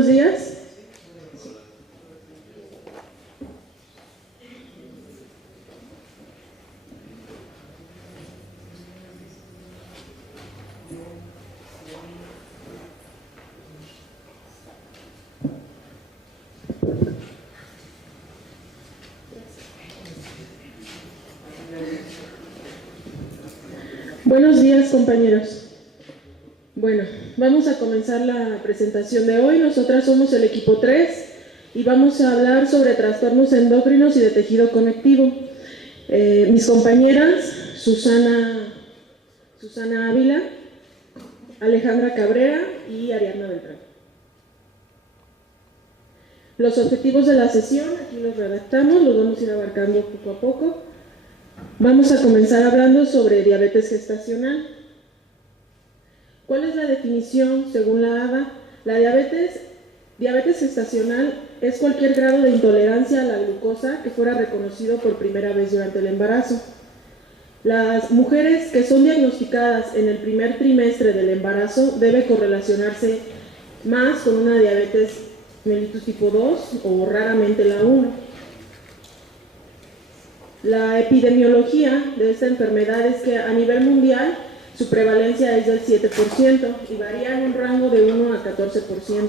Buenos días. Buenos días, compañeros. Bueno, vamos a comenzar la presentación de hoy. Nosotras somos el equipo 3 y vamos a hablar sobre trastornos endocrinos y de tejido conectivo. Mis compañeras, Susana Ávila, Alejandra Cabrera y Ariadna Beltrán. Los objetivos de la sesión, aquí los redactamos, los vamos a ir abarcando poco a poco. Vamos a comenzar hablando sobre diabetes gestacional. ¿Cuál es la definición según la ADA? La diabetes gestacional es cualquier grado de intolerancia a la glucosa que fuera reconocido por primera vez durante el embarazo. Las mujeres que son diagnosticadas en el primer trimestre del embarazo debe correlacionarse más con una diabetes mellitus tipo 2 o raramente la 1. La epidemiología de esta enfermedad es que a nivel mundial su prevalencia es del 7% y varía en un rango de 1 a 14%.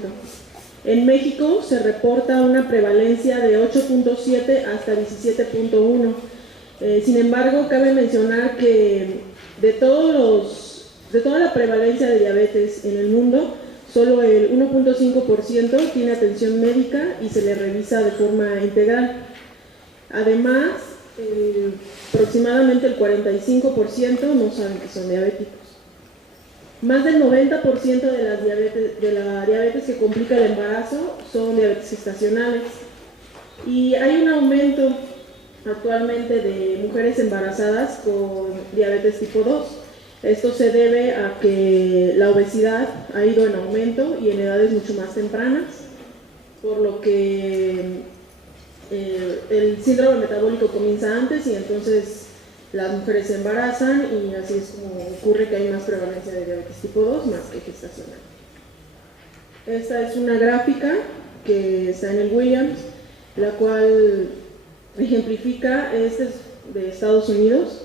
En México se reporta una prevalencia de 8.7 hasta 17.1. Sin embargo, cabe mencionar que de toda la prevalencia de diabetes en el mundo, solo el 1.5% tiene atención médica y se le revisa de forma integral. Además, aproximadamente el 45% no saben que son diabéticos. Más del 90% de la diabetes que complica el embarazo son diabetes gestacionales. Y hay un aumento actualmente de mujeres embarazadas con diabetes tipo 2. Esto se debe a que la obesidad ha ido en aumento y en edades mucho más tempranas, por lo que el síndrome metabólico comienza antes y entonces las mujeres se embarazan y así es como ocurre que hay más prevalencia de diabetes tipo 2 más que gestacional. Esta es una gráfica que está en el Williams, la cual ejemplifica, este es de Estados Unidos,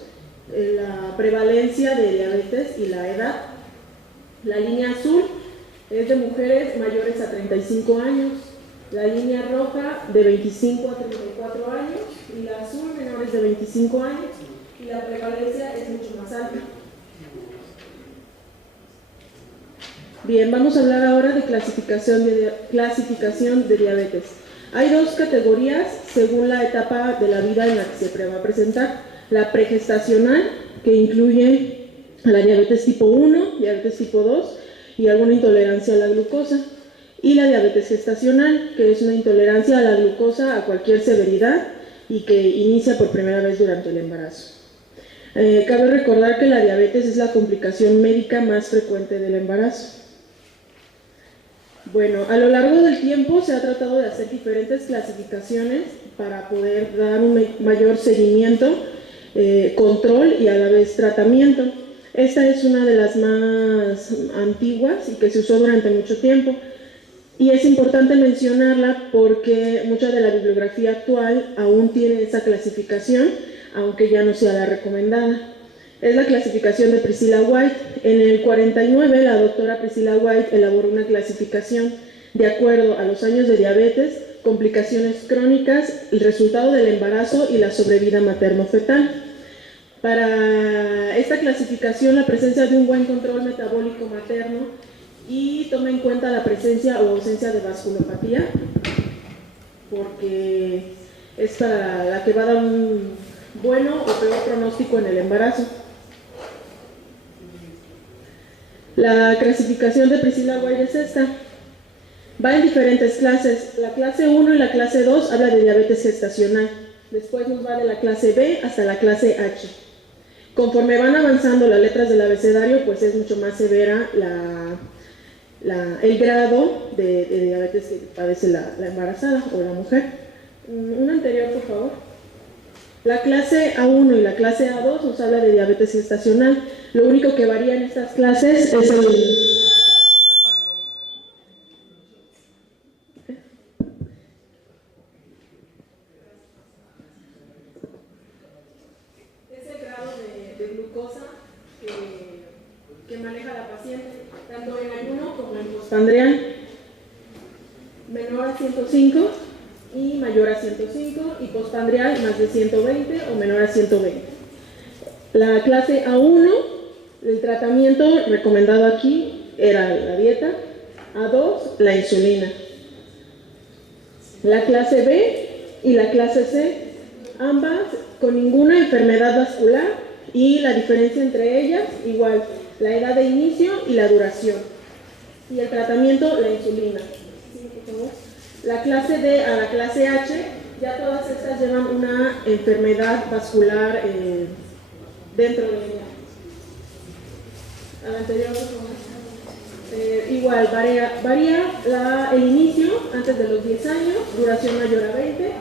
la prevalencia de diabetes y la edad. La línea azul es de mujeres mayores a 35 años, la línea roja de 25 a 34 años y la azul menores de 25 años y la prevalencia es mucho más alta. Bien, vamos a hablar ahora de clasificación de diabetes. Hay dos categorías según la etapa de la vida en la que se va a presentar. La pregestacional, que incluye la diabetes tipo 1, diabetes tipo 2 y alguna intolerancia a la glucosa. Y la diabetes gestacional, que es una intolerancia a la glucosa a cualquier severidad y que inicia por primera vez durante el embarazo. Cabe recordar que la diabetes es la complicación médica más frecuente del embarazo. Bueno, a lo largo del tiempo se ha tratado de hacer diferentes clasificaciones para poder dar un mayor seguimiento, control y a la vez tratamiento. Esta es una de las más antiguas y que se usó durante mucho tiempo. Y es importante mencionarla porque mucha de la bibliografía actual aún tiene esa clasificación, aunque ya no sea la recomendada. Es la clasificación de Priscilla White. En el 49, la doctora Priscilla White elaboró una clasificación de acuerdo a los años de diabetes, complicaciones crónicas, el resultado del embarazo y la sobrevida materno-fetal. Para esta clasificación, la presencia de un buen control metabólico materno y toma en cuenta la presencia o ausencia de vasculopatía, porque es para la que va a dar un bueno o peor pronóstico en el embarazo. La clasificación de Priscilla White es esta. Va en diferentes clases. La clase 1 y la clase 2 habla de diabetes gestacional. Después nos va de la clase B hasta la clase H. Conforme van avanzando las letras del abecedario, pues es mucho más severa el grado de diabetes que padece la embarazada o la mujer. Una anterior, por favor. La clase A1 y la clase A2 nos habla de diabetes gestacional. Lo único que varía en estas clases es postpandreal, menor a 105 y mayor a 105, y postpandreal más de 120 o menor a 120. La clase A1, el tratamiento recomendado aquí era la dieta. A2, la insulina. La clase B y la clase C, ambas con ninguna enfermedad vascular, y la diferencia entre ellas, igual, la edad de inicio y la duración. Y el tratamiento, la insulina. La clase D a la clase H, ya todas estas llevan una enfermedad vascular dentro de ella. A la anterior, por favor. Igual, varía el inicio antes de los 10 años, duración mayor a 20.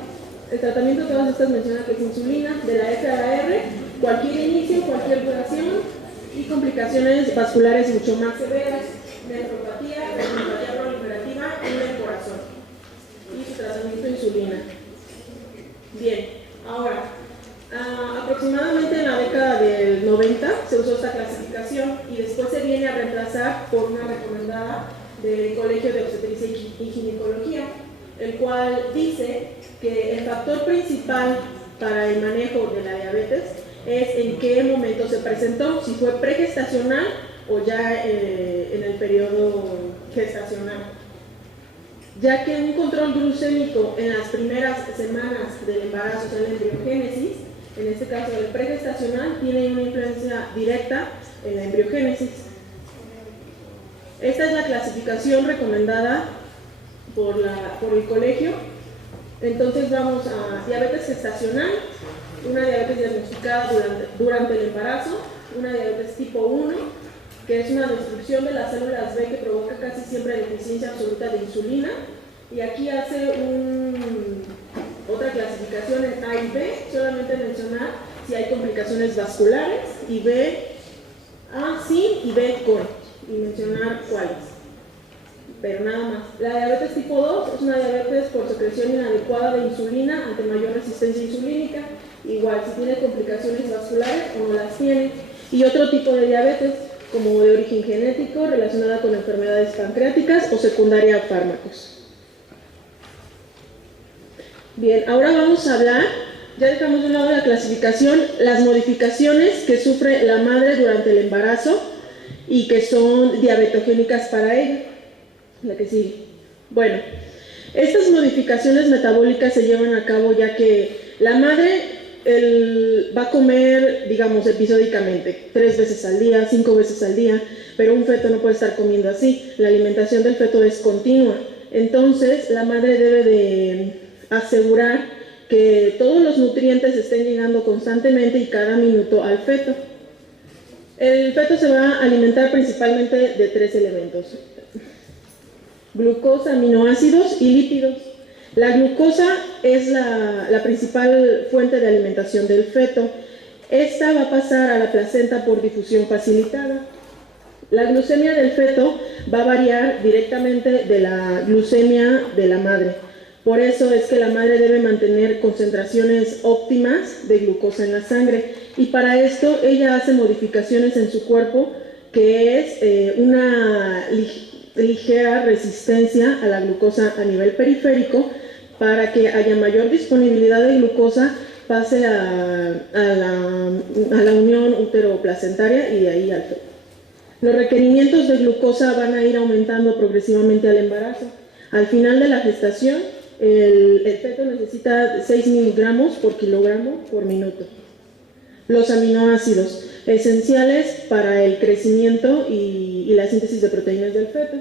El tratamiento, todas estas mencionan que es insulina, de la F a la R, cualquier inicio, cualquier duración, y complicaciones vasculares mucho más severas, nefropatía, retinopatía proliferativa y del corazón. Y su tratamiento, insulina. Bien, ahora, aproximadamente en la década del 90 se usó esta clasificación, y después se viene a reemplazar por una recomendada del Colegio de Obstetricia y Ginecología, el cual dice que el factor principal para el manejo de la diabetes es en qué momento se presentó, si fue pregestacional o ya en el periodo gestacional, ya que un control glucémico en las primeras semanas del embarazo, o sea, la embriogénesis, en este caso el pregestacional, tiene una influencia directa en la embriogénesis. Esta es la clasificación recomendada por el colegio. Entonces vamos a diabetes gestacional, una diabetes diagnosticada durante el embarazo, una diabetes tipo 1, que es una destrucción de las células B que provoca casi siempre deficiencia absoluta de insulina, y aquí hace otra clasificación en A y B, solamente mencionar si hay complicaciones vasculares, y B, A sí y B con, y mencionar cuáles. Pero nada más. La diabetes tipo 2 es una diabetes por secreción inadecuada de insulina ante mayor resistencia insulínica, igual si tiene complicaciones vasculares o no las tiene. Y otro tipo de diabetes, como de origen genético, relacionada con enfermedades pancreáticas o secundaria a fármacos. Bien, ahora vamos a hablar, ya dejamos de un lado la clasificación, las modificaciones que sufre la madre durante el embarazo y que son diabetogénicas para ella. La que sigue. Bueno, estas modificaciones metabólicas se llevan a cabo ya que la madre va a comer, digamos, episódicamente, 3 veces al día, 5 veces al día, pero un feto no puede estar comiendo así. La alimentación del feto es continua. Entonces, la madre debe de asegurar que todos los nutrientes estén llegando constantemente y cada minuto al feto. El feto se va a alimentar principalmente de 3 elementos: glucosa, aminoácidos y lípidos. La glucosa es la principal fuente de alimentación del feto. Esta va a pasar a la placenta por difusión facilitada. La glucemia del feto va a variar directamente de la glucemia de la madre. Por eso es que la madre debe mantener concentraciones óptimas de glucosa en la sangre, y para esto ella hace modificaciones en su cuerpo, que es una ligera resistencia a la glucosa a nivel periférico, para que haya mayor disponibilidad de glucosa, pase a la unión útero-placentaria y de ahí al feto. Los requerimientos de glucosa van a ir aumentando progresivamente al embarazo. Al final de la gestación, el feto necesita 6 miligramos por kilogramo por minuto. Los aminoácidos, esenciales para el crecimiento y la síntesis de proteínas del feto.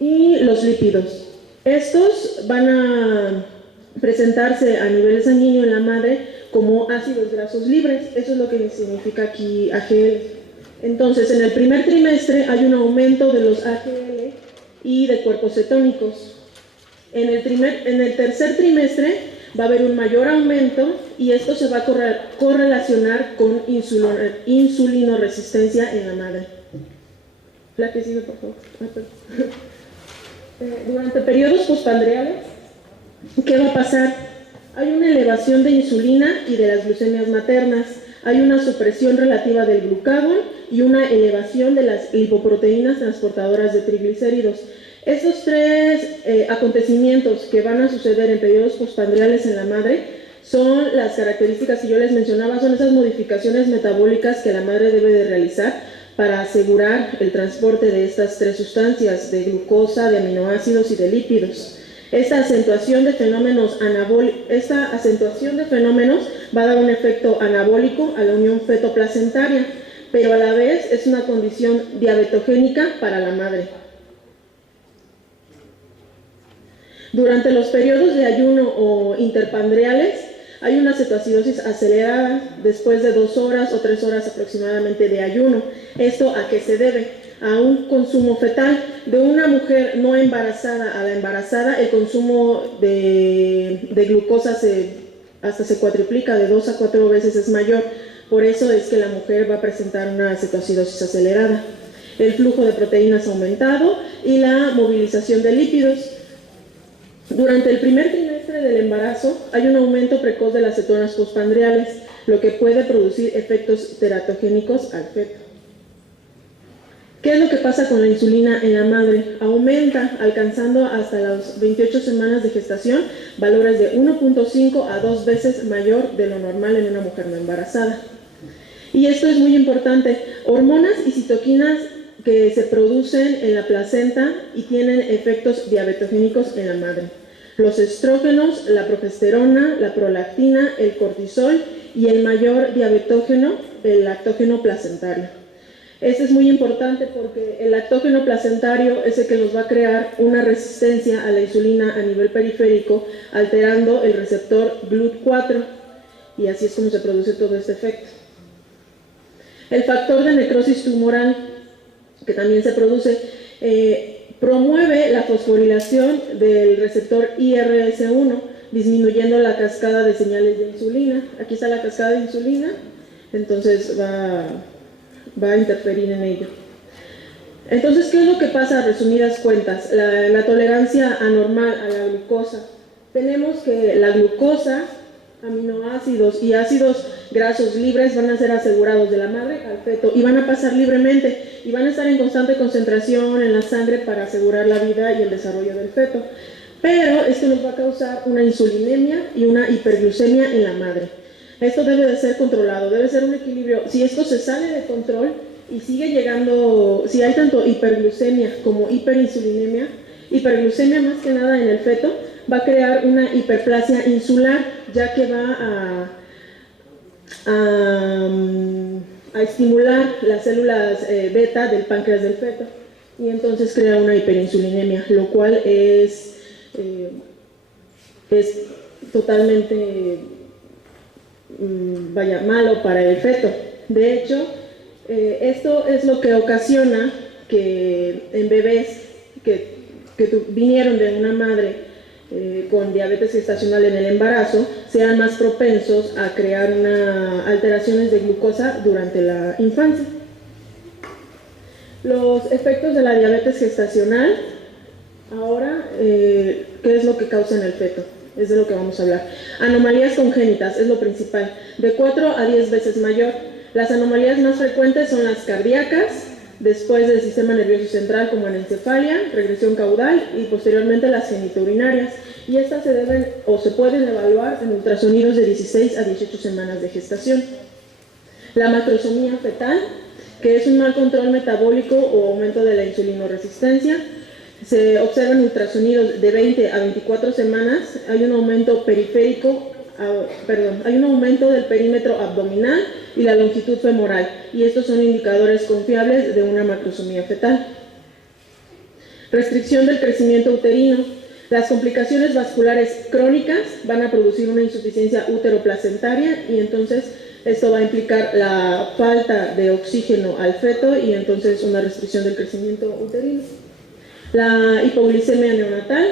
Y los lípidos. Estos van a presentarse a nivel sanguíneo en la madre como ácidos grasos libres. Eso es lo que significa aquí AGL. Entonces, en el primer trimestre hay un aumento de los AGL y de cuerpos cetónicos. En el tercer trimestre va a haber un mayor aumento, y esto se va a correlacionar con insulinoresistencia en la madre. La que sigue, por favor. Durante periodos postpandreales, ¿qué va a pasar? Hay una elevación de insulina y de las glucemias maternas. hay una supresión relativa del glucagón y una elevación de las lipoproteínas transportadoras de triglicéridos. Estos tres acontecimientos que van a suceder en periodos postprandiales en la madre son las características que yo les mencionaba, son esas modificaciones metabólicas que la madre debe de realizar para asegurar el transporte de estas tres sustancias, de glucosa, de aminoácidos y de lípidos. Esta acentuación de fenómenos va a dar un efecto anabólico a la unión feto-placentaria, pero a la vez es una condición diabetogénica para la madre. Durante los periodos de ayuno o interpandriales hay una cetoacidosis acelerada después de 2 horas o 3 horas aproximadamente de ayuno. ¿Esto a qué se debe? A un consumo fetal. De una mujer no embarazada a la embarazada, el consumo de glucosa hasta se cuadruplica, de 2 a 4 veces es mayor. Por eso es que la mujer va a presentar una cetoacidosis acelerada. El flujo de proteínas ha aumentado y la movilización de lípidos. Durante el primer trimestre del embarazo hay un aumento precoz de las cetonas postprandiales, lo que puede producir efectos teratogénicos al feto. ¿Qué es lo que pasa con la insulina en la madre? Aumenta, alcanzando hasta las 28 semanas de gestación valores de 1.5 a 2 veces mayor de lo normal en una mujer no embarazada. Y esto es muy importante, hormonas y citoquinas que se producen en la placenta y tienen efectos diabetogénicos en la madre. Los estrógenos, la progesterona, la prolactina, el cortisol y el mayor diabetógeno, el lactógeno placentario. Este es muy importante porque el lactógeno placentario es el que nos va a crear una resistencia a la insulina a nivel periférico, alterando el receptor GLUT4, y así es como se produce todo este efecto. El factor de necrosis tumoral, que también se produce, promueve la fosforilación del receptor IRS1, disminuyendo la cascada de señales de insulina. Aquí está la cascada de insulina, entonces va a interferir en ello. Entonces, ¿qué es lo que pasa a resumidas cuentas? La tolerancia anormal a la glucosa. Tenemos que la glucosa, aminoácidos y ácidos grasos libres van a ser asegurados de la madre al feto y van a pasar libremente y van a estar en constante concentración en la sangre para asegurar la vida y el desarrollo del feto. Pero esto nos va a causar una insulinemia y una hiperglucemia en la madre. Esto debe de ser controlado, debe ser un equilibrio. Si esto se sale de control y sigue llegando, si hay tanto hiperglucemia como hiperinsulinemia, hiperglucemia más que nada en el feto, va a crear una hiperplasia insular, ya que va a estimular las células beta del páncreas del feto y entonces crea una hiperinsulinemia, lo cual es totalmente malo para el feto. De hecho, esto es lo que ocasiona que en bebés que vinieron de una madre con diabetes gestacional en el embarazo sean más propensos a crear alteraciones de glucosa durante la infancia. Los efectos de la diabetes gestacional, ahora, ¿qué es lo que causa en el feto? Es de lo que vamos a hablar. Anomalías congénitas es lo principal, de 4 a 10 veces mayor. Las anomalías más frecuentes son las cardíacas, después del sistema nervioso central como anencefalia, regresión caudal y posteriormente las genitourinarias. Y estas se deben o se pueden evaluar en ultrasonidos de 16 a 18 semanas de gestación. La macrosomía fetal, que es un mal control metabólico o aumento de la insulinoresistencia. Se observan ultrasonidos de 20 a 24 semanas, hay un aumento hay un aumento del perímetro abdominal y la longitud femoral, y estos son indicadores confiables de una macrosomía fetal. Restricción del crecimiento uterino. Las complicaciones vasculares crónicas van a producir una insuficiencia útero-placentaria y entonces esto va a implicar la falta de oxígeno al feto y entonces una restricción del crecimiento uterino. La hipoglicemia neonatal,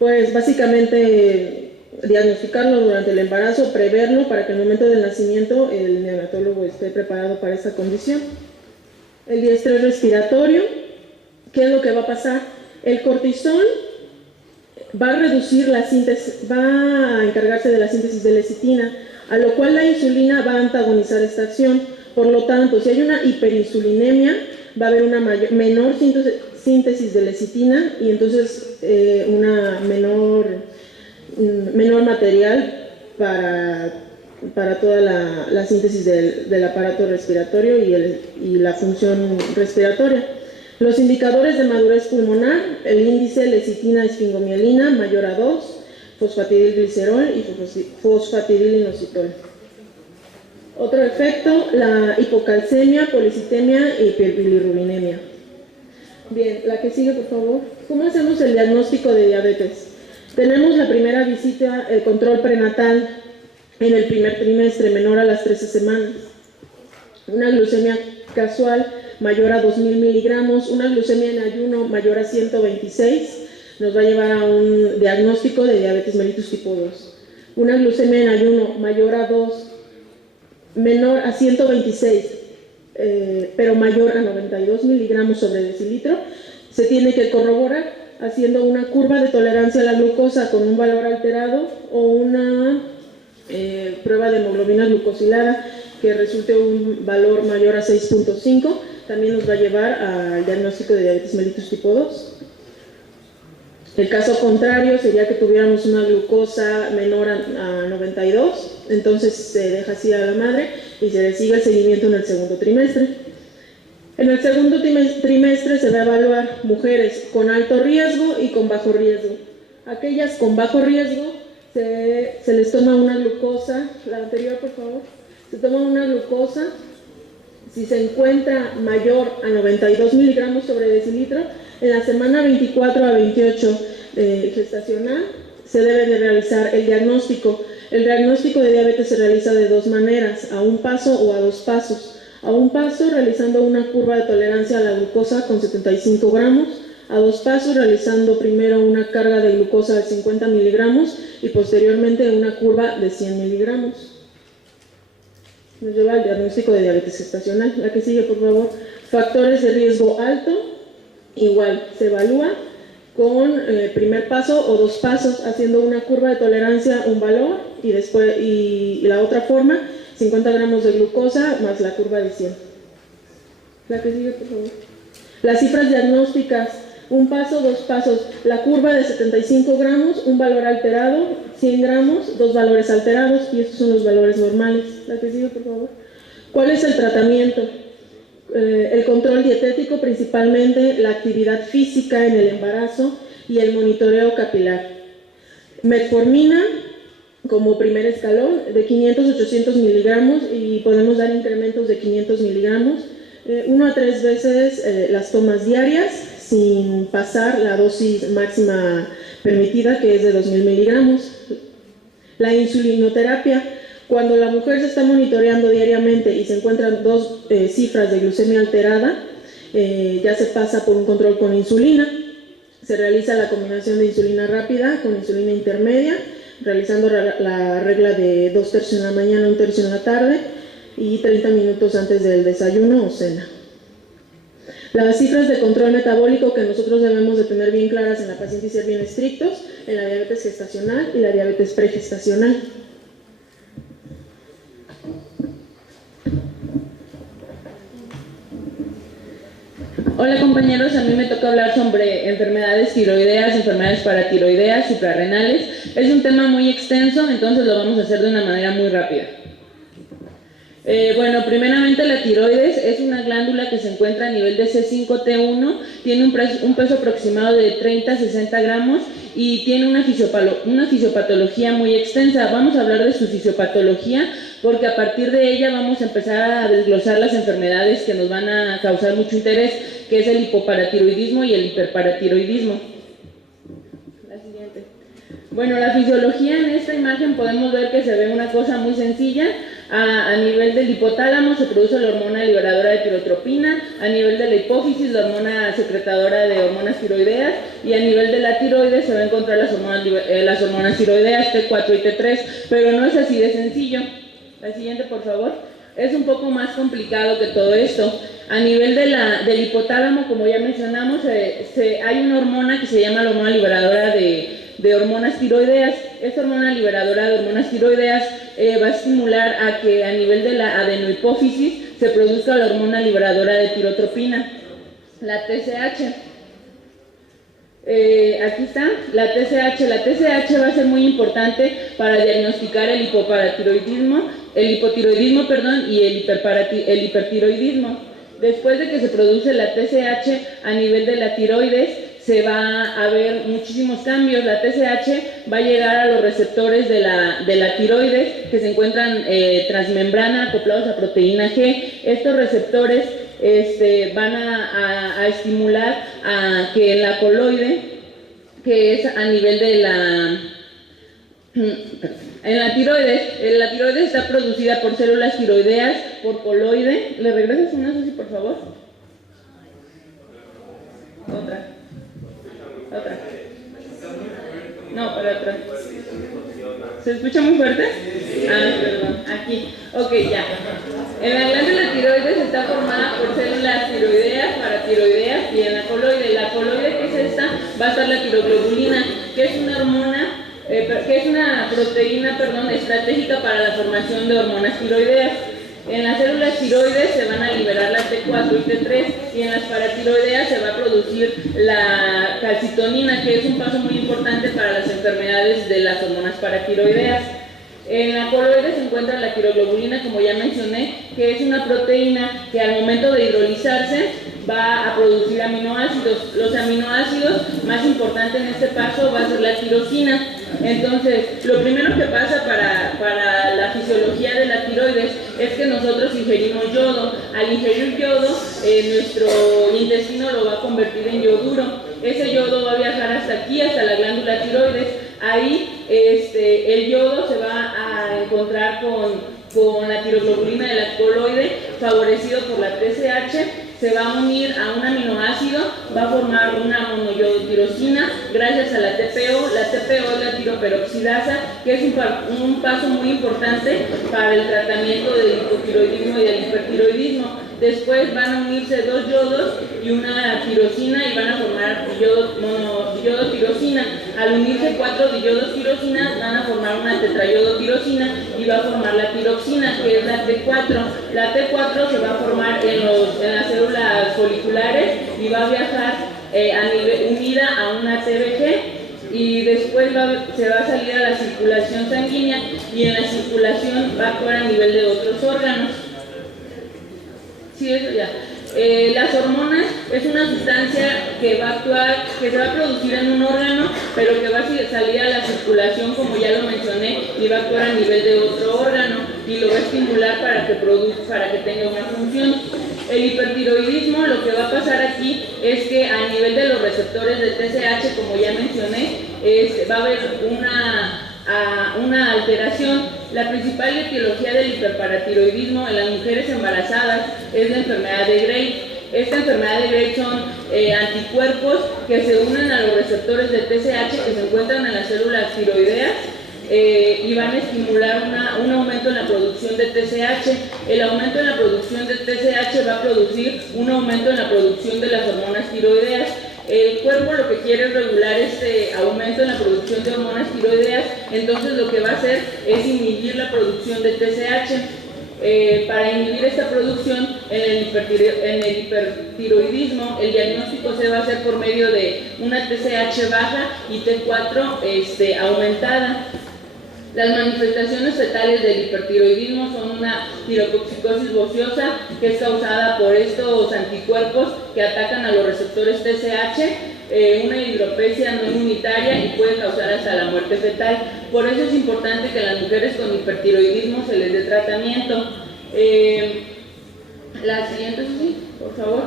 pues básicamente diagnosticarlo durante el embarazo, preverlo para que en el momento del nacimiento el neonatólogo esté preparado para esa condición. El diestrés respiratorio, ¿qué es lo que va a pasar? El cortisol va a reducir la síntesis, va a encargarse de la síntesis de lecitina, a lo cual la insulina va a antagonizar esta acción. Por lo tanto, si hay una hiperinsulinemia, va a haber una menor síntesis de lecitina y entonces una menor material para toda la síntesis del aparato respiratorio y la función respiratoria. Los indicadores de madurez pulmonar, el índice lecitina-esfingomielina mayor a 2, fosfatidilglicerol y fosfatidilinositol. Otro efecto, la hipocalcemia, policitemia y hiperbilirrubinemia. Bien, la que sigue, por favor. ¿Cómo hacemos el diagnóstico de diabetes? Tenemos la primera visita, el control prenatal en el primer trimestre, menor a las 13 semanas. Una glucemia casual mayor a 2000 miligramos, una glucemia en ayuno mayor a 126, nos va a llevar a un diagnóstico de diabetes mellitus tipo 2. Una glucemia en ayuno mayor a 2, menor a 126, pero mayor a 92 miligramos sobre decilitro, se tiene que corroborar haciendo una curva de tolerancia a la glucosa con un valor alterado o una prueba de hemoglobina glucosilada que resulte un valor mayor a 6.5, también nos va a llevar al diagnóstico de diabetes mellitus tipo 2. El caso contrario sería que tuviéramos una glucosa menor a 92, entonces se deja así a la madre y se le sigue el seguimiento en el segundo trimestre. En el segundo trimestre se va a evaluar mujeres con alto riesgo y con bajo riesgo. Aquellas con bajo riesgo se les toma una glucosa, la anterior por favor, se toma una glucosa, si se encuentra mayor a 92 miligramos sobre decilitro, en la semana 24 a 28 gestacional se debe de realizar el diagnóstico. El diagnóstico de diabetes se realiza de dos maneras, a un paso o a dos pasos. A un paso realizando una curva de tolerancia a la glucosa con 75 gramos, a dos pasos realizando primero una carga de glucosa de 50 miligramos y posteriormente una curva de 100 miligramos. Nos lleva al diagnóstico de diabetes gestacional. La que sigue, por favor. Factores de riesgo alto, igual, se evalúa con primer paso o dos pasos, haciendo una curva de tolerancia, un valor, y después y la otra forma, 50 gramos de glucosa más la curva de 100. La que sigue, por favor. Las cifras diagnósticas, un paso, dos pasos, la curva de 75 gramos, un valor alterado, 100 gramos, dos valores alterados, y estos son los valores normales. La que sigue, por favor. ¿Cuál es el tratamiento? El control dietético, principalmente la actividad física en el embarazo y el monitoreo capilar. Metformina como primer escalón de 500 a 800 miligramos y podemos dar incrementos de 500 miligramos, 1 a 3 veces las tomas diarias sin pasar la dosis máxima permitida, que es de 2000 miligramos. La insulinoterapia, cuando la mujer se está monitoreando diariamente y se encuentran dos cifras de glucemia alterada, ya se pasa por un control con insulina. Se realiza la combinación de insulina rápida con insulina intermedia, realizando la regla de 2 tercios en la mañana, 1 tercio en la tarde y 30 minutos antes del desayuno o cena. Las cifras de control metabólico que nosotros debemos de tener bien claras en la paciente y ser bien estrictos en la diabetes gestacional y la diabetes pregestacional. Hola compañeros, a mí me toca hablar sobre enfermedades tiroideas, enfermedades paratiroideas, suprarrenales. Es un tema muy extenso, entonces lo vamos a hacer de una manera muy rápida. Bueno, primeramente la tiroides es una glándula que se encuentra a nivel de C5T1, tiene un peso aproximado de 30 a 60 gramos y tiene una fisiopatología muy extensa. Vamos a hablar de su fisiopatología porque a partir de ella vamos a empezar a desglosar las enfermedades que nos van a causar mucho interés, que es el hipoparatiroidismo y el hiperparatiroidismo. La siguiente. Bueno, la fisiología en esta imagen podemos ver que se ve una cosa muy sencilla. A nivel del hipotálamo se produce la hormona liberadora de tirotropina, a nivel de la hipófisis la hormona secretadora de hormonas tiroideas y a nivel de la tiroides se va a encontrar las hormonas tiroideas T4 y T3, pero no es así de sencillo. La siguiente, por favor. Es un poco más complicado que todo esto. A nivel del hipotálamo, como ya mencionamos, hay una hormona que se llama la hormona liberadora de de hormonas tiroideas. Esta hormona liberadora de hormonas tiroideas va a estimular a que a nivel de la adenohipófisis se produzca la hormona liberadora de tirotropina, la TSH. Aquí está, la TSH. La TSH va a ser muy importante para diagnosticar el hipotiroidismo y el hipertiroidismo. Después de que se produce la TSH a nivel de la tiroides, se va a ver muchísimos cambios. La TSH va a llegar a los receptores de la tiroides que se encuentran transmembrana acoplados a proteína G. Estos receptores van a estimular a que en la coloide, que es a nivel de la tiroides está producida por células tiroideas, por coloide. ¿Le regresas una, Susi, por favor? Otra. No, para atrás. ¿Se escucha muy fuerte? Perdón, aquí. Ok, ya. En la glándula tiroides está formada por células tiroideas, paratiroideas y en la coloide. La coloide, que es esta, va a estar la tiroglobulina, que es una hormona, que es una proteína, estratégica para la formación de hormonas tiroideas. En las células tiroides se van a liberar la T4 y T3 y en las paratiroideas se va a producir la calcitonina, que es un paso muy importante para las enfermedades de las hormonas paratiroideas. En la coloide se encuentra la tiroglobulina, como ya mencioné, que es una proteína que al momento de hidrolizarse va a producir aminoácidos. Los aminoácidos más importantes en este paso va a ser la tirosina. Entonces, lo primero que pasa para la fisiología de la tiroides es que nosotros ingerimos yodo. Al ingerir yodo, nuestro intestino lo va a convertir en yoduro. Ese yodo va a viajar hasta aquí, hasta la glándula tiroides. Ahí el yodo se va a encontrar con la tiroglobulina de la coloide, favorecido por la TSH. Se va a unir a un aminoácido, va a formar una monoyodotirosina gracias a la TPO. La TPO es la tiroperoxidasa, que es un paso muy importante para el tratamiento del hipotiroidismo y del hipertiroidismo. Después van a unirse dos yodos y una tirosina y van a formar monoyodotirosina. Al unirse 4 diyodostirosinas van a formar una tetrayodotirosina y va a formar la tiroxina, que es la T4. La T4 se va a formar en las células foliculares y va a viajar unida a una TBG y después se va a salir a la circulación sanguínea y en la circulación va a actuar a nivel de otros órganos. Sí, eso ya. Las hormonas es una sustancia que va a actuar, que se va a producir en un órgano, pero que va a salir a la circulación, como ya lo mencioné, y va a actuar a nivel de otro órgano y lo va a estimular para que tenga una función. El hipertiroidismo, lo que va a pasar aquí es que a nivel de los receptores de TSH, como ya mencioné, va a haber una alteración. La principal etiología del hiperparatiroidismo en las mujeres embarazadas es la enfermedad de Graves. Esta enfermedad de Graves son anticuerpos que se unen a los receptores de TSH que se encuentran en las células tiroideas y van a estimular un aumento en la producción de TSH. El aumento en la producción de TSH va a producir un aumento en la producción de las hormonas tiroideas. El cuerpo lo que quiere es regular este aumento en la producción de hormonas tiroideas, entonces lo que va a hacer es inhibir la producción de TSH. Para inhibir esta producción en el hipertiroidismo, el diagnóstico se va a hacer por medio de una TSH baja y T4 aumentada. Las manifestaciones fetales del hipertiroidismo son una tirotoxicosis gaseosa que es causada por estos anticuerpos que atacan a los receptores TSH, una hidropesia no inmunitaria y puede causar hasta la muerte fetal. Por eso es importante que a las mujeres con hipertiroidismo se les dé tratamiento. La siguiente, sí, por favor.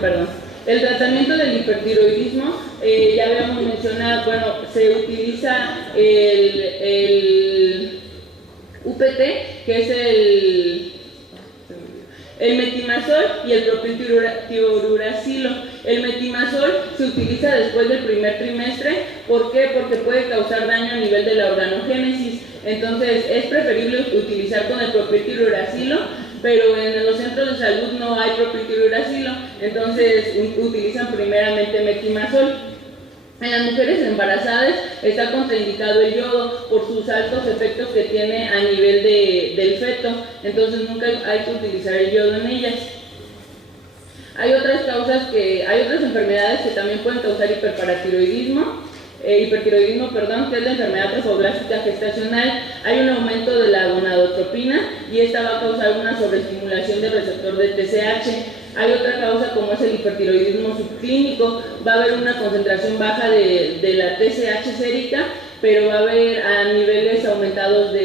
Perdón. El tratamiento del hipertiroidismo, ya habíamos mencionado, se utiliza el UPT, que es el metimazol y el propiltiuracilo. El metimazol se utiliza después del primer trimestre. ¿Por qué? Porque puede causar daño a nivel de la organogénesis. Entonces, es preferible utilizar con el propiltiuracilo, pero en los centros de salud no hay propiltiuracilo, entonces utilizan primeramente metimazol. En las mujeres embarazadas está contraindicado el yodo por sus altos efectos que tiene a nivel del feto, entonces nunca hay que utilizar el yodo en ellas. Hay otras enfermedades que también pueden causar hipertiroidismo, que es la enfermedad trofoblástica gestacional. Hay un aumento de la gonadotropina y esta va a causar una sobreestimulación del receptor de TSH. Hay otra causa como es el hipertiroidismo subclínico, va a haber una concentración baja de la TSH sérica, pero va a haber a niveles aumentados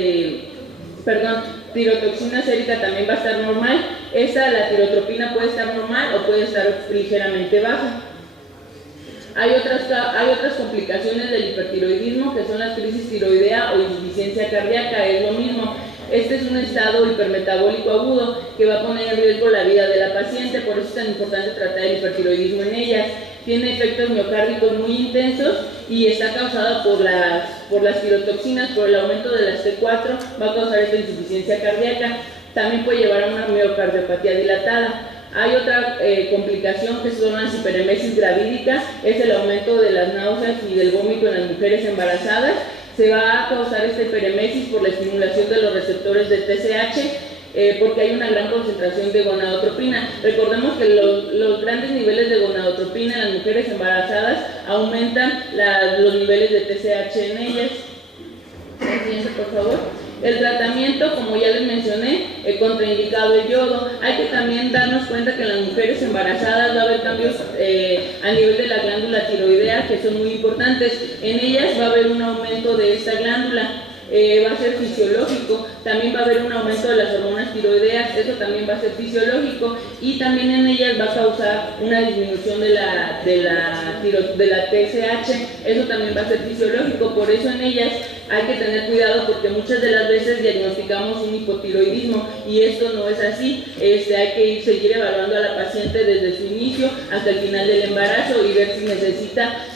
tirotoxina sérica también va a estar normal. La tirotropina puede estar normal o puede estar ligeramente baja. Hay otras complicaciones del hipertiroidismo que son las crisis tiroidea o insuficiencia cardíaca, es lo mismo. Este es un estado hipermetabólico agudo que va a poner en riesgo la vida de la paciente, por eso es tan importante tratar el hipertiroidismo en ellas. Tiene efectos miocárdicos muy intensos y está causado por las tirotoxinas, por el aumento de las T4, va a causar esta insuficiencia cardíaca. También puede llevar a una miocardiopatía dilatada. Hay otra complicación que son las hiperemesis gravídicas, es el aumento de las náuseas y del vómito en las mujeres embarazadas. Se va a causar esta hiperemesis por la estimulación de los receptores de TSH, porque hay una gran concentración de gonadotropina. Recordemos que los grandes niveles de gonadotropina en las mujeres embarazadas aumentan los niveles de TSH en ellas. Siguiente, por favor. El tratamiento, como ya les mencioné, contraindicado el yodo. Hay que también darnos cuenta que en las mujeres embarazadas va a haber cambios a nivel de la glándula tiroidea que son muy importantes. En ellas va a haber un aumento de esta glándula. Va a ser fisiológico, también va a haber un aumento de las hormonas tiroideas, eso también va a ser fisiológico, y también en ellas va a causar una disminución de la TSH, eso también va a ser fisiológico. Por eso en ellas hay que tener cuidado porque muchas de las veces diagnosticamos un hipotiroidismo y esto no es así. Hay que seguir evaluando a la paciente desde su inicio hasta el final del embarazo y ver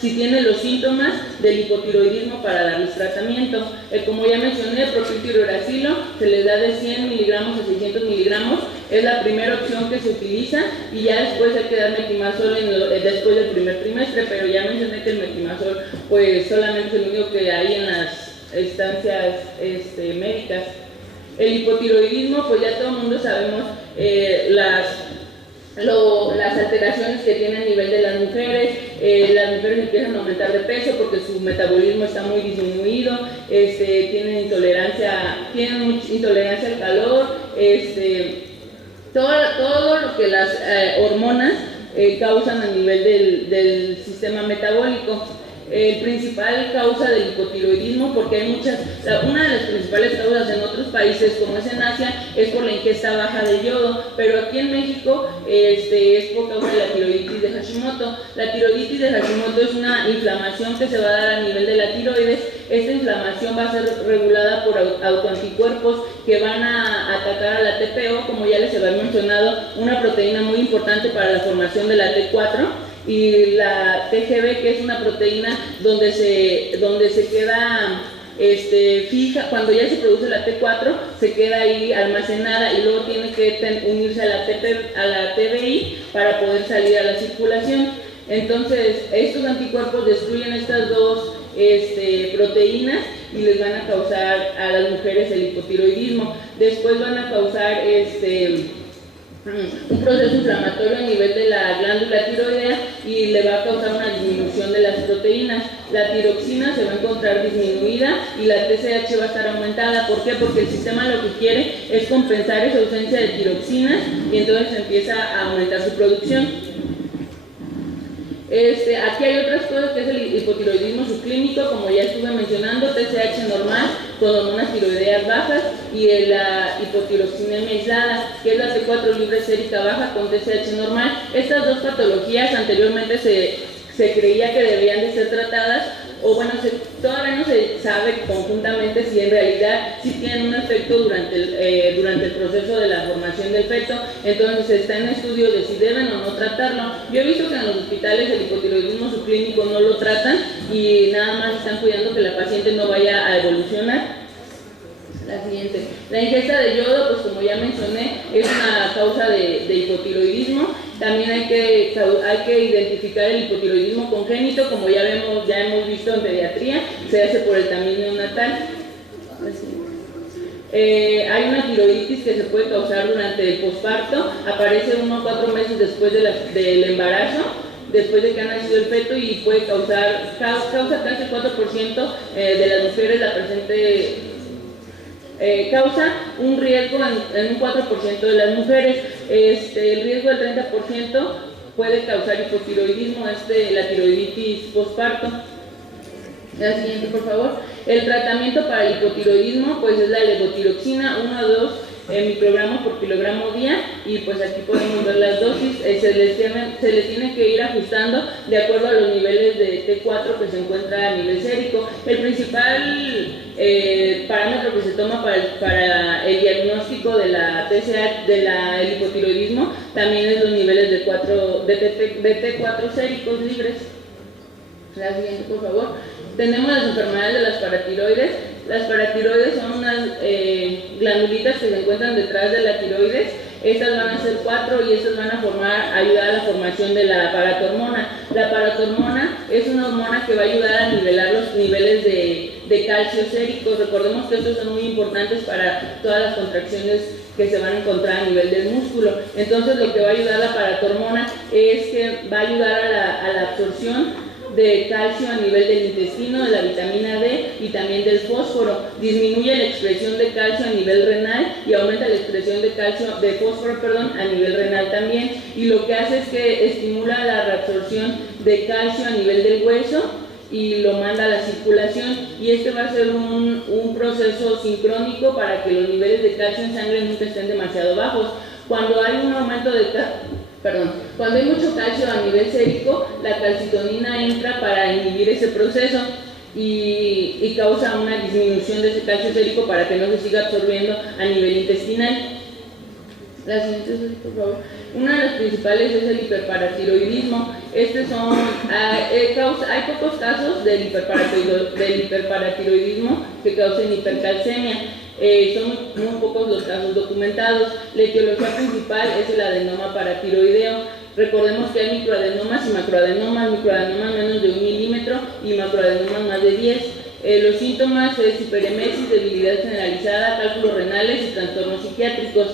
si tiene los síntomas del hipotiroidismo para darles tratamiento. Como ya mencioné, propiltirouracilo se les da de 100 miligramos a 600 miligramos, es la primera opción que se utiliza, y ya después hay que dar metimazol después del primer trimestre, pero ya mencioné que el metimazol pues solamente es el único que hay en las estancias médicas. El hipotiroidismo, pues ya todo el mundo sabemos las alteraciones que tiene a nivel de las mujeres empiezan a aumentar de peso porque su metabolismo está muy disminuido, tienen intolerancia al calor, todo lo que las hormonas causan a nivel del sistema metabólico. El principal causa del hipotiroidismo, porque hay una de las principales causas en otros países como es en Asia, es por la ingesta baja de yodo, pero aquí en México es por causa de la tiroiditis de Hashimoto. La tiroiditis de Hashimoto es una inflamación que se va a dar a nivel de la tiroides. Esta inflamación va a ser regulada por autoanticuerpos que van a atacar a la TPO, como ya les había mencionado, una proteína muy importante para la formación de la T4, y la TGB, que es una proteína donde se queda fija, cuando ya se produce la T4, se queda ahí almacenada y luego tiene que unirse a la TBI para poder salir a la circulación. Entonces, estos anticuerpos destruyen estas dos proteínas y les van a causar a las mujeres el hipotiroidismo. Después van a causar un proceso inflamatorio a nivel de la glándula tiroidea y le va a causar una disminución de las proteínas. La tiroxina se va a encontrar disminuida y la TSH va a estar aumentada. ¿Por qué? Porque el sistema lo que quiere es compensar esa ausencia de tiroxinas y entonces empieza a aumentar su producción. Aquí hay otras cosas que es el hipotiroidismo subclínico, como ya estuve mencionando, TSH normal con hormonas tiroideas bajas y la hipotiroxinemia aislada, que es la T4 libre sérica baja con TSH normal. Estas dos patologías anteriormente se creía que debían de ser tratadas, o bueno, todavía no se sabe conjuntamente si en realidad sí tienen un efecto durante el proceso de la formación del feto. Entonces está en estudio de si deben o no tratarlo. Yo he visto que en los hospitales el hipotiroidismo subclínico no lo tratan y nada más están cuidando que la paciente no vaya a evolucionar. La siguiente, la ingesta de yodo, pues como ya mencioné, es una causa de hipotiroidismo También hay que identificar el hipotiroidismo congénito, como ya hemos visto en pediatría, se hace por el tamiz neonatal. Hay una tiroiditis que se puede causar durante el posparto, aparece 1 o 4 meses después del embarazo, después de que ha nacido el feto, y puede causa casi el 4% de las mujeres la presente. Causa un riesgo en un 4% de las mujeres. El riesgo del 30% puede causar hipotiroidismo, la tiroiditis posparto. La siguiente, por favor. El tratamiento para el hipotiroidismo pues es la levotiroxina 1 a 2 microgramos por kilogramo día, y pues aquí podemos ver las dosis. Se les tiene que ir ajustando de acuerdo a los niveles de T4 que se encuentra a nivel sérico. El principal parámetro que se toma para el diagnóstico de la TCA, del hipotiroidismo, también es los niveles de T4 séricos libres. La siguiente, por favor. Tenemos las enfermedades de las paratiroides. Las paratiroides son unas glandulitas que se encuentran detrás de la tiroides. Estas van a ser 4 y estas van a ayudar a la formación de la paratormona. La paratormona es una hormona que va a ayudar a nivelar los niveles de calcio séricos. Recordemos que estos son muy importantes para todas las contracciones que se van a encontrar a nivel del músculo. Entonces, lo que va a ayudar la paratormona es que va a ayudar a la absorción de calcio a nivel del intestino, de la vitamina D y también del fósforo. Disminuye la expresión de calcio a nivel renal y aumenta la expresión de fósforo a nivel renal también. Y lo que hace es que estimula la reabsorción de calcio a nivel del hueso y lo manda a la circulación, y este va a ser un proceso sincrónico para que los niveles de calcio en sangre nunca estén demasiado bajos. Cuando hay un aumento cuando hay mucho calcio a nivel sérico, la calcitonina entra para inhibir ese proceso y causa una disminución de ese calcio sérico para que no se siga absorbiendo a nivel intestinal. La siguiente, por favor. Una de las principales es el hiperparatiroidismo. Hay pocos casos del hiperparatiroidismo que causen hipercalcemia. Son muy pocos los casos documentados. La etiología principal es el adenoma paratiroideo. Recordemos que hay microadenomas y macroadenomas menos de 1 milímetro y macroadenomas más de 10. Los síntomas es hiperemesis, debilidad generalizada, cálculos renales y trastornos psiquiátricos.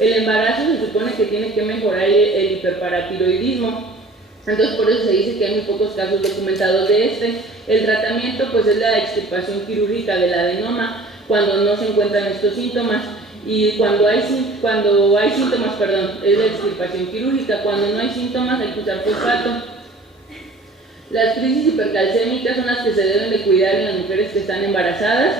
El embarazo se supone que tiene que mejorar el hiperparatiroidismo. Entonces, por eso se dice que hay muy pocos casos documentados de este. El tratamiento pues es la extirpación quirúrgica del adenoma cuando no se encuentran estos síntomas, y cuando hay síntomas, es la extirpación quirúrgica. Cuando no hay síntomas hay que usar fosfato. Las crisis hipercalcémicas son las que se deben de cuidar en las mujeres que están embarazadas.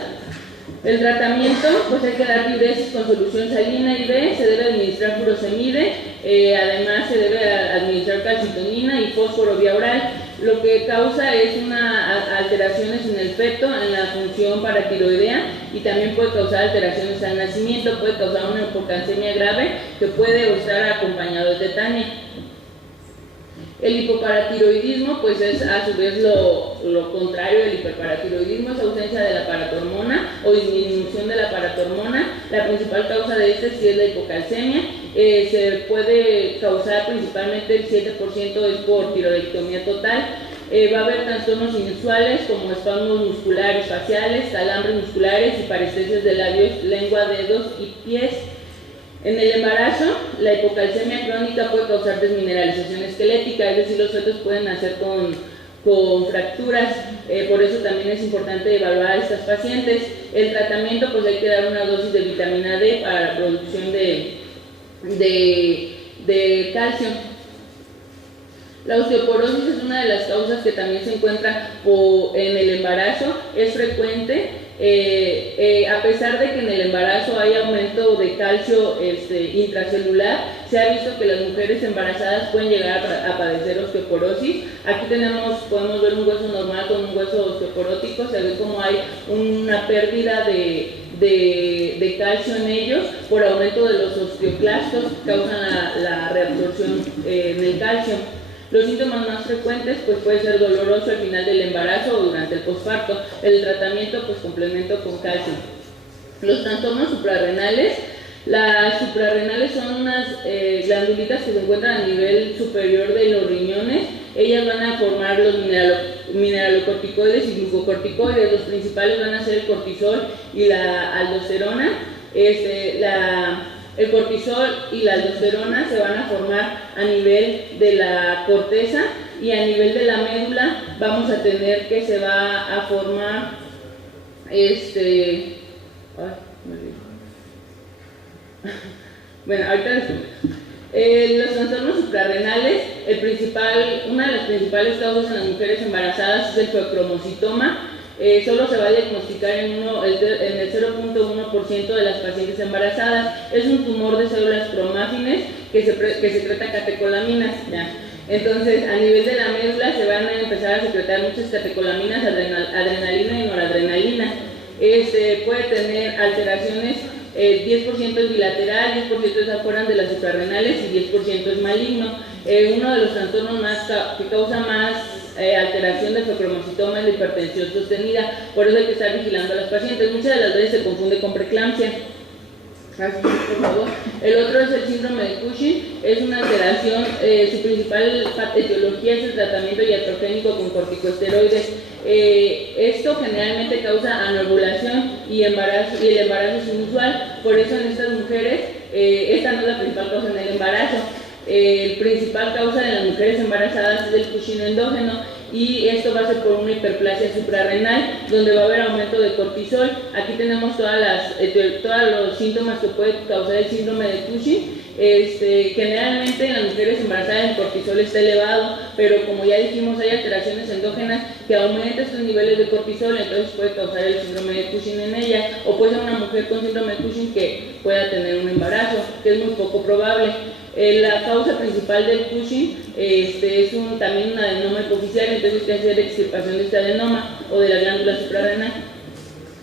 El tratamiento, pues hay que dar diuresis con solución salina y B, se debe administrar furosemide, además se debe administrar calcitonina y fósforo vía oral. Lo que causa es alteraciones en el feto, en la función paratiroidea, y también puede causar alteraciones al nacimiento, puede causar una hipocalcemia grave que puede estar acompañado de tetania. El hipoparatiroidismo pues es a su vez lo contrario del hiperparatiroidismo, es ausencia de la paratormona o disminución de la paratormona. La principal causa de sí es la hipocalcemia. Se puede causar principalmente el 7% es por tiroidectomía total. Va a haber trastornos inusuales como espasmos musculares faciales, calambres musculares y parestesias de labios, lengua, dedos y pies. En el embarazo, la hipocalcemia crónica puede causar desmineralización esquelética, es decir, los fetos pueden nacer con fracturas, por eso también es importante evaluar a estas pacientes. El tratamiento, pues hay que dar una dosis de vitamina D para la producción de calcio. La osteoporosis es una de las causas que también se encuentra en el embarazo, es frecuente. A pesar de que en el embarazo hay aumento de calcio intracelular, se ha visto que las mujeres embarazadas pueden llegar a padecer osteoporosis. Aquí podemos ver un hueso normal con un hueso osteoporótico, se ve como hay una pérdida de calcio en ellos por aumento de los osteoclastos que causan la reabsorción del calcio. Los síntomas más frecuentes pues puede ser doloroso al final del embarazo o durante el posparto. El tratamiento pues complemento con calcio. Los trastornos suprarrenales, Las suprarrenales son unas glandulitas que se encuentran a nivel superior de los riñones. Ellas van a formar los mineralocorticoides y glucocorticoides. Los principales van a ser el cortisol y la aldosterona. El cortisol y la aldosterona se van a formar a nivel de la corteza, y a nivel de la médula vamos a tener que se va a formar bueno, ahorita les comento. Los trastornos suprarrenales, una de las principales causas en las mujeres embarazadas es el feocromocitoma. Solo se va a diagnosticar en el 0.1% de las pacientes embarazadas. Es un tumor de células cromáfines que secreta catecolaminas. ¿Ya? Entonces, a nivel de la médula se van a empezar a secretar muchas catecolaminas, adrenalina y noradrenalina. Puede tener alteraciones, 10% es bilateral, 10% es afuera de las suprarrenales y 10% es maligno. Uno de los trastornos que causa más alteración del feocromocitoma es la hipertensión sostenida, por eso hay que estar vigilando a las pacientes. Muchas de las veces se confunde con preeclampsia. Así, por favor. El otro es el síndrome de Cushing, es una alteración, su principal etiología es el tratamiento iatrogénico con corticosteroides. Esto generalmente causa anovulación y el embarazo es inusual, por eso en estas mujeres, esta no es la principal causa en el embarazo. El principal causa de las mujeres embarazadas es el Cushing endógeno, y esto va a ser por una hiperplasia suprarrenal, donde va a haber aumento de cortisol. Aquí tenemos todos los síntomas que puede causar el síndrome de Cushing. Generalmente en las mujeres embarazadas el cortisol está elevado, pero como ya dijimos, hay alteraciones endógenas que aumentan estos niveles de cortisol, entonces puede causar el síndrome de Cushing en ella, o puede ser una mujer con síndrome de Cushing que pueda tener un embarazo, que es muy poco probable. La causa principal del Cushing es también un adenoma hipoficial, entonces hay que hacer extirpación de este adenoma o de la glándula suprarrenal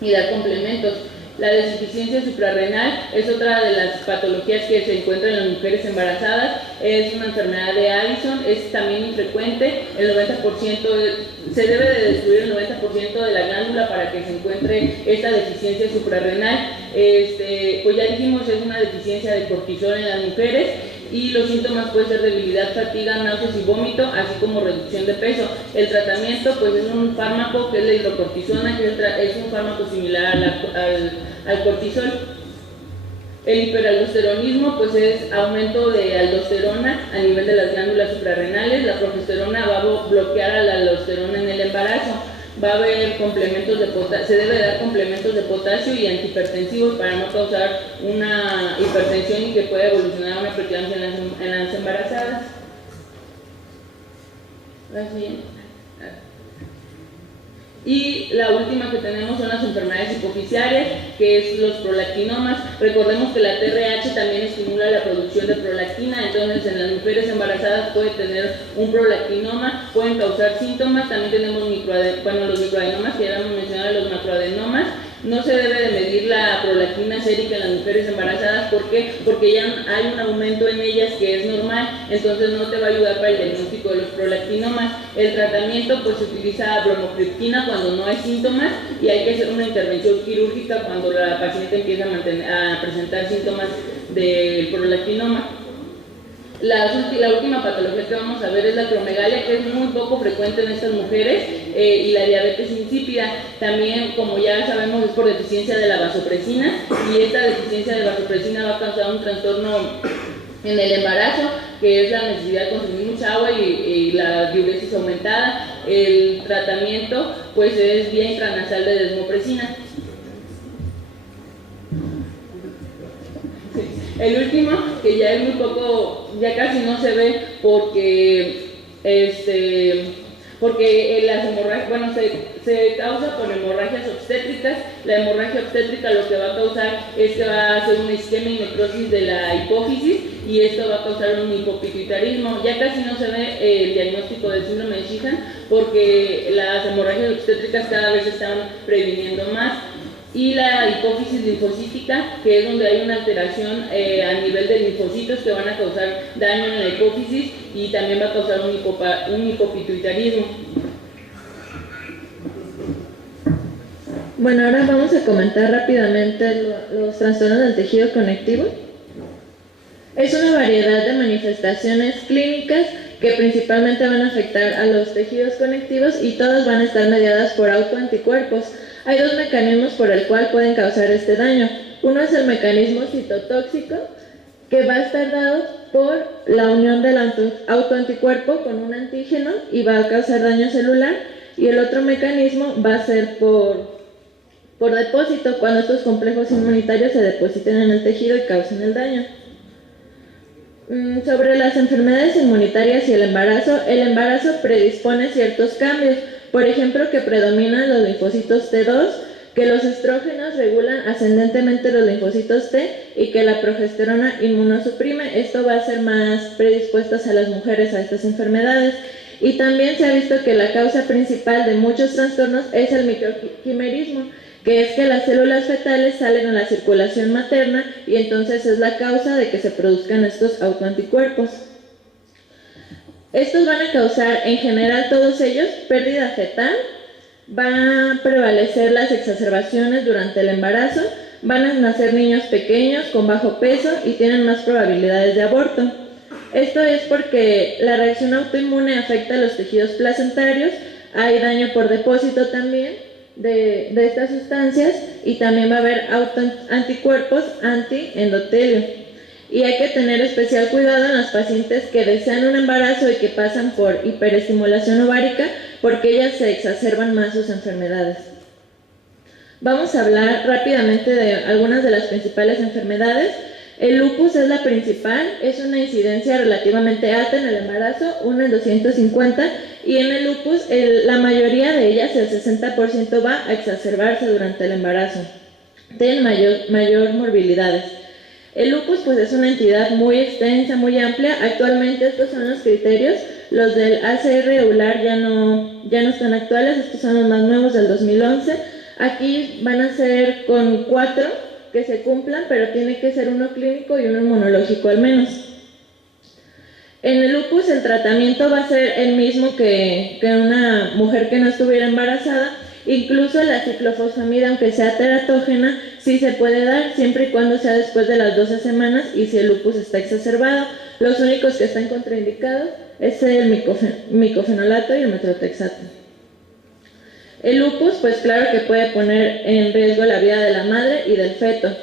y dar complementos. La desinsuficiencia suprarrenal es otra de las patologías que se encuentran en las mujeres embarazadas, es una enfermedad de Addison, es también infrecuente, se debe de destruir el 90% de la glándula para que se encuentre esta deficiencia suprarrenal. Pues ya dijimos, es una deficiencia de cortisol en las mujeres, y los síntomas pueden ser debilidad, fatiga, náuseas y vómito, así como reducción de peso. El tratamiento pues es un fármaco que es la hidrocortisona, que es un fármaco similar al cortisol. El hiperaldosteronismo pues es aumento de aldosterona a nivel de las glándulas suprarrenales. La progesterona va a bloquear a la aldosterona en el embarazo. Va a haber complementos de potasio, se debe dar complementos de potasio y antihipertensivos para no causar una hipertensión y que pueda evolucionar a una preeclampsia en las embarazadas. Y la última que tenemos son las enfermedades hipoficiarias, que es los prolactinomas. Recordemos que la TRH también estimula la producción de prolactina, entonces en las mujeres embarazadas puede tener un prolactinoma, pueden causar síntomas. También tenemos los microadenomas, que ya hemos mencionado, los macroadenomas. No se debe de medir la prolactina sérica en las mujeres embarazadas. ¿Por qué? Porque ya hay un aumento en ellas que es normal, entonces no te va a ayudar para el diagnóstico de los prolactinomas. El tratamiento pues se utiliza bromocriptina cuando no hay síntomas, y hay que hacer una intervención quirúrgica cuando la paciente empieza a presentar síntomas del prolactinoma. La última patología que vamos a ver es la acromegalia, que es muy poco frecuente en estas mujeres, y la diabetes insípida. También, como ya sabemos, es por deficiencia de la vasopresina, y esta deficiencia de vasopresina va a causar un trastorno en el embarazo, que es la necesidad de consumir mucha agua y la diuresis aumentada. El tratamiento pues es vía intranasal de desmopresina. El último, que ya es muy poco, ya casi no se ve porque las hemorragias, bueno, se causa por hemorragias obstétricas. La hemorragia obstétrica lo que va a causar es que va a hacer una isquemia y necrosis de la hipófisis, y esto va a causar un hipopituitarismo. Ya casi no se ve el diagnóstico del síndrome de Sheehan porque las hemorragias obstétricas cada vez se están previniendo más. Y la hipófisis linfocítica, que es donde hay una alteración a nivel de linfocitos que van a causar daño en la hipófisis, y también va a causar un hipopituitarismo. Bueno, ahora vamos a comentar rápidamente los trastornos del tejido conectivo. Es una variedad de manifestaciones clínicas que principalmente van a afectar a los tejidos conectivos y todas van a estar mediadas por autoanticuerpos. Hay dos mecanismos por el cual pueden causar este daño. Uno es el mecanismo citotóxico, que va a estar dado por la unión del autoanticuerpo con un antígeno y va a causar daño celular, y el otro mecanismo va a ser por depósito, cuando estos complejos inmunitarios se depositen en el tejido y causen el daño. Sobre las enfermedades inmunitarias y el embarazo predispone ciertos cambios, por ejemplo que predominan los linfocitos T2, que los estrógenos regulan ascendentemente los linfocitos T y que la progesterona inmunosuprime. Esto va a ser más predispuestas a las mujeres a estas enfermedades. Y también se ha visto que la causa principal de muchos trastornos es el microquimerismo, que es que las células fetales salen a la circulación materna y entonces es la causa de que se produzcan estos autoanticuerpos. Estos van a causar, en general todos ellos, pérdida fetal, va a prevalecer las exacerbaciones durante el embarazo, van a nacer niños pequeños con bajo peso y tienen más probabilidades de aborto. Esto es porque la reacción autoinmune afecta a los tejidos placentarios, hay daño por depósito también de estas sustancias y también va a haber anticuerpos anti-endotelio. Y hay que tener especial cuidado en las pacientes que desean un embarazo y que pasan por hiperestimulación ovárica, porque ellas se exacerban más sus enfermedades. Vamos a hablar rápidamente de algunas de las principales enfermedades. El lupus es la principal, es una incidencia relativamente alta en el embarazo, 1 en 250, y en el lupus la mayoría de ellas, el 60%, va a exacerbarse durante el embarazo. Tienen mayor morbilidades. El lupus pues es una entidad muy extensa, muy amplia. Actualmente estos son los criterios, los del ACR EULAR ya no están actuales, estos son los más nuevos del 2011. Aquí van a ser con 4 que se cumplan, pero tiene que ser uno clínico y uno inmunológico al menos. En el lupus el tratamiento va a ser el mismo que una mujer que no estuviera embarazada. Incluso la ciclofosfamida, aunque sea teratógena, sí se puede dar siempre y cuando sea después de las 12 semanas y si el lupus está exacerbado. Los únicos que están contraindicados es el micofenolato y el metrotexato. El lupus, pues claro que puede poner en riesgo la vida de la madre y del feto.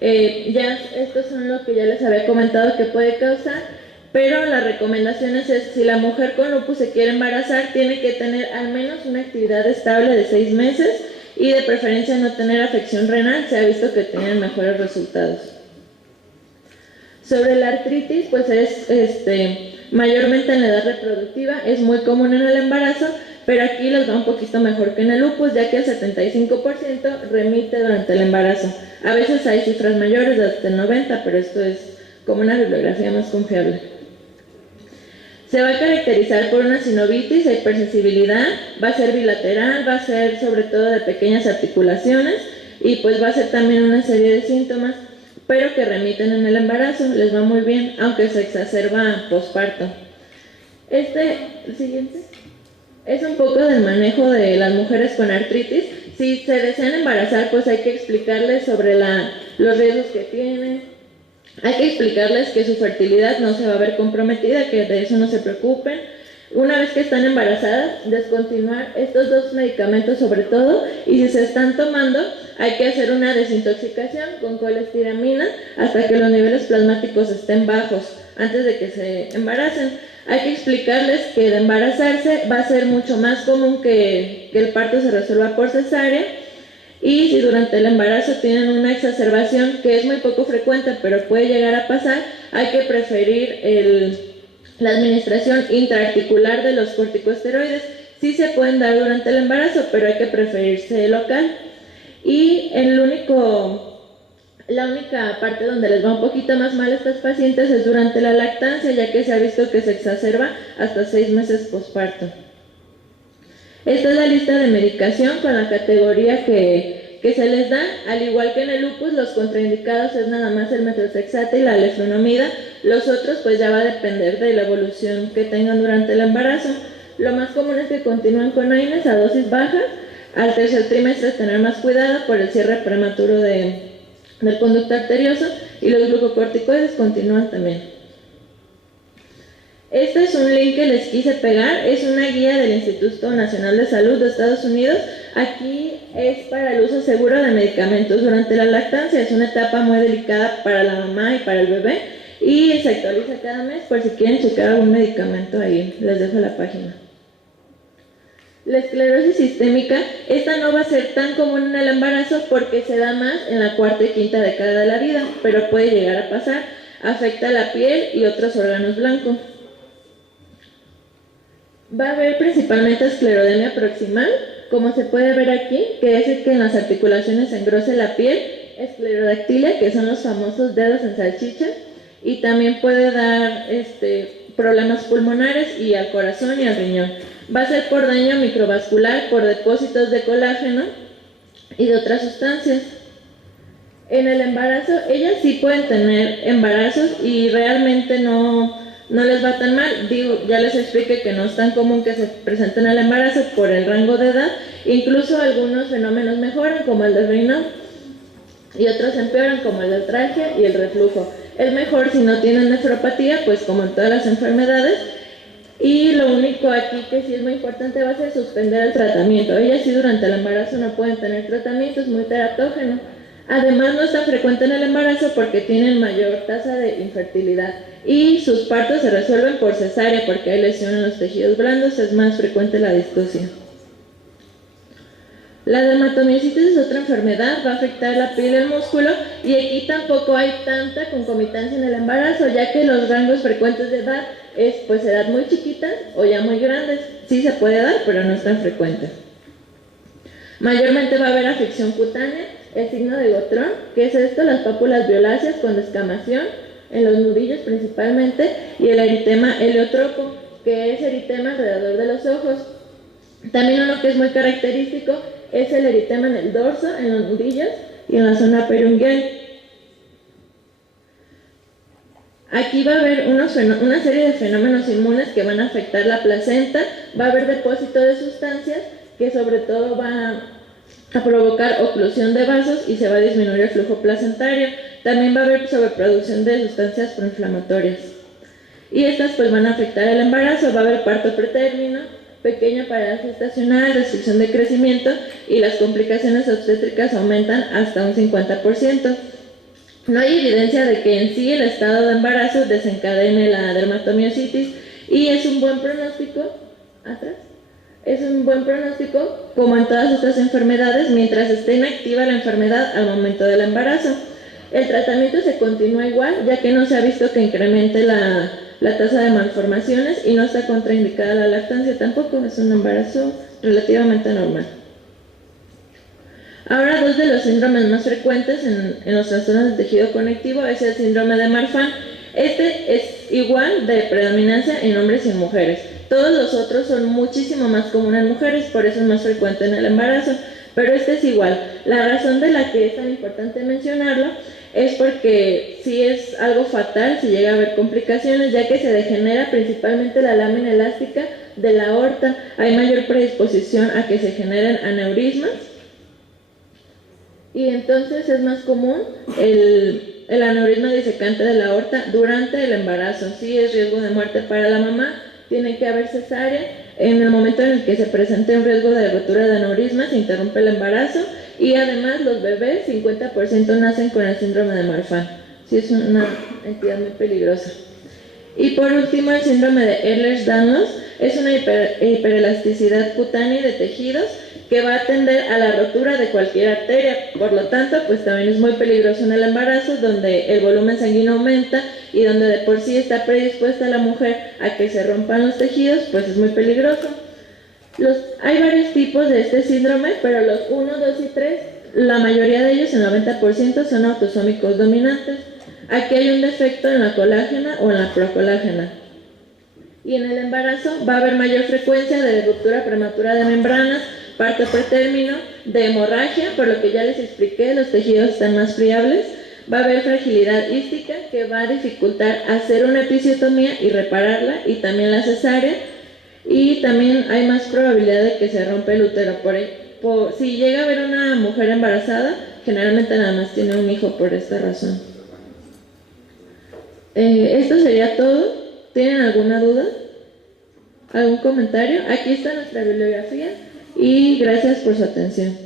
Estos son los que ya les había comentado que puede causar, pero las recomendaciones es, si la mujer con lupus se quiere embarazar, tiene que tener al menos una actividad estable de 6 meses y de preferencia no tener afección renal, se ha visto que tienen mejores resultados. Sobre la artritis, pues es mayormente en la edad reproductiva, es muy común en el embarazo, pero aquí les va un poquito mejor que en el lupus, ya que el 75% remite durante el embarazo. A veces hay cifras mayores de hasta el 90%, pero esto es como una bibliografía más confiable. Se va a caracterizar por una sinovitis, hipersensibilidad, va a ser bilateral, va a ser sobre todo de pequeñas articulaciones y pues va a ser también una serie de síntomas, pero que remiten en el embarazo, les va muy bien, aunque se exacerba posparto. El siguiente es un poco del manejo de las mujeres con artritis. Si se desean embarazar, pues hay que explicarles sobre los riesgos que tienen. Hay que explicarles que su fertilidad no se va a ver comprometida, que de eso no se preocupen. Una vez que están embarazadas, descontinuar estos 2 medicamentos sobre todo, y si se están tomando, hay que hacer una desintoxicación con colestiramina hasta que los niveles plasmáticos estén bajos, antes de que se embaracen. Hay que explicarles que de embarazarse va a ser mucho más común que el parto se resuelva por cesárea, y si durante el embarazo tienen una exacerbación, que es muy poco frecuente pero puede llegar a pasar, hay que preferir la administración intraarticular de los corticosteroides. Sí se pueden dar durante el embarazo, pero hay que preferirse local. Y la única parte donde les va un poquito más mal a estas pacientes es durante la lactancia, ya que se ha visto que se exacerba hasta 6 meses posparto. Esta es la lista de medicación con la categoría que se les da. Al igual que en el lupus, los contraindicados es nada más el metrotexato y la leflunomida. Los otros pues ya va a depender de la evolución que tengan durante el embarazo. Lo más común es que continúen con AINES a dosis bajas, Al tercer trimestre tener más cuidado por el cierre prematuro del conducto arterioso, y los glucocorticoides continúan también. Este es un link que les quise pegar, es una guía del Instituto Nacional de Salud de Estados Unidos. Aquí es para el uso seguro de medicamentos durante la lactancia, es una etapa muy delicada para la mamá y para el bebé, y se actualiza cada mes por si quieren checar algún medicamento ahí, les dejo la página. La esclerosis sistémica, esta no va a ser tan común en el embarazo porque se da más en la cuarta y quinta década de la vida, pero puede llegar a pasar, afecta la piel y otros órganos blancos. Va a haber principalmente esclerodermia proximal, como se puede ver aquí, que es el que en las articulaciones se engrose la piel, esclerodactilia, que son los famosos dedos en salchicha, y también puede dar problemas pulmonares y al corazón y al riñón. Va a ser por daño microvascular, por depósitos de colágeno y de otras sustancias. En el embarazo, ellas sí pueden tener embarazos y realmente no les va tan mal. Digo, ya les expliqué que no es tan común que se presenten el embarazo por el rango de edad. Incluso algunos fenómenos mejoran, como el de Raynaud, y otros empeoran, como el de artralgia y el reflujo. Es mejor si no tienen nefropatía, pues como en todas las enfermedades. Y lo único aquí que sí es muy importante va a ser suspender el tratamiento. Ellas sí durante el embarazo no pueden tener tratamiento, es muy teratógeno. Además no es tan frecuente en el embarazo porque tienen mayor tasa de infertilidad, y sus partos se resuelven por cesárea porque hay lesión en los tejidos blandos, es más frecuente la discosia. La dermatomiositis es otra enfermedad, va a afectar la piel y el músculo, y aquí tampoco hay tanta concomitancia en el embarazo, ya que los rangos frecuentes de edad es pues edad muy chiquita o ya muy grandes. Sí se puede dar, pero no es tan frecuente. Mayormente va a haber afección cutánea, el signo de Gottron, que es esto, las pápulas violáceas con descamación, en los nudillos principalmente, y el eritema heliotropo, que es eritema alrededor de los ojos. También uno que es muy característico es el eritema en el dorso, en los nudillos y en la zona perungual. Aquí va a haber una serie de fenómenos inmunes que van a afectar la placenta, va a haber depósito de sustancias que sobre todo va a provocar oclusión de vasos y se va a disminuir el flujo placentario. También va a haber sobreproducción de sustancias proinflamatorias. Y estas pues van a afectar el embarazo, va a haber parto pretérmino, pequeña parálisis gestacional, restricción de crecimiento, y las complicaciones obstétricas aumentan hasta un 50%. No hay evidencia de que en sí el estado de embarazo desencadene la dermatomiositis, y es un buen pronóstico, como en todas estas enfermedades, mientras esté inactiva la enfermedad al momento del embarazo. El tratamiento se continúa igual, ya que no se ha visto que incremente la tasa de malformaciones, y no está contraindicada la lactancia tampoco, es un embarazo relativamente normal. Ahora, dos de los síndromes más frecuentes en los trastornos del tejido conectivo es el síndrome de Marfan. Este es igual de predominancia en hombres y en mujeres. Todos los otros son muchísimo más comunes en mujeres, por eso es más frecuente en el embarazo, pero este es igual. La razón de la que es tan importante mencionarlo es porque sí es algo fatal si llega a haber complicaciones, ya que se degenera principalmente la lámina elástica de la aorta. Hay mayor predisposición a que se generen aneurismas, y entonces es más común el aneurisma disecante de la aorta durante el embarazo. Sí es riesgo de muerte para la mamá, tiene que haber cesárea. En el momento en el que se presente un riesgo de rotura de aneurisma, se interrumpe el embarazo, y además los bebés, 50% nacen con el síndrome de Marfan. Sí, es una entidad muy peligrosa. Y por último, el síndrome de Ehlers-Danlos es una hiperelasticidad cutánea de tejidos que va a tender a la rotura de cualquier arteria. Por lo tanto, pues también es muy peligroso en el embarazo, donde el volumen sanguíneo aumenta y donde de por sí está predispuesta la mujer a que se rompan los tejidos, pues es muy peligroso. Hay varios tipos de este síndrome, pero los 1, 2 y 3, la mayoría de ellos, el 90%, son autosómicos dominantes. Aquí hay un defecto en la colágena o en la procolágena. Y en el embarazo va a haber mayor frecuencia de ruptura prematura de membranas, parto pretérmino, de hemorragia, por lo que ya les expliqué, los tejidos están más friables. Va a haber fragilidad ística, que va a dificultar hacer una episiotomía y repararla, y también la cesárea. Y también hay más probabilidad de que se rompa el útero. si llega a haber una mujer embarazada, generalmente nada más tiene un hijo por esta razón. Esto sería todo. ¿Tienen alguna duda? ¿Algún comentario? Aquí está nuestra bibliografía y gracias por su atención.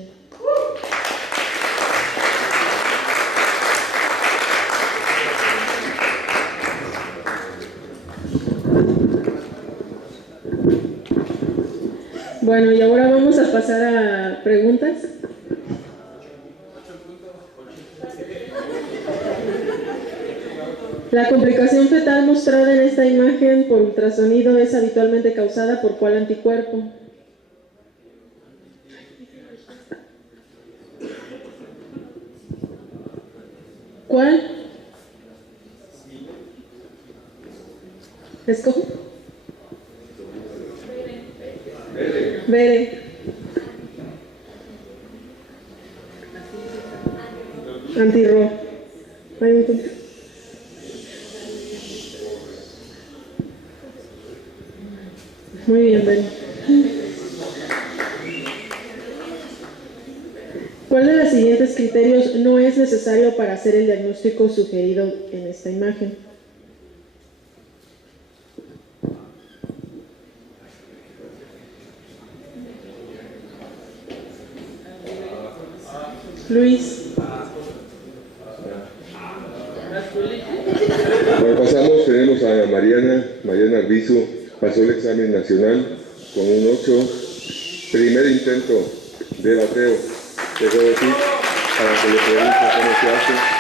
Bueno, y ahora vamos a pasar a preguntas. La complicación fetal mostrada en esta imagen por ultrasonido es habitualmente causada por ¿cuál anticuerpo? ¿Cuál? ¿Escojo? Vere. Antirro. Hay un punto. Muy bien, Vere. ¿Cuál de los siguientes criterios no es necesario para hacer el diagnóstico sugerido en esta imagen? Luis. Bueno, pasamos, tenemos a Mariana Arbizu, pasó el examen nacional con un 8, primer intento de bateo de robotic, para que le pregunte cómo se hace.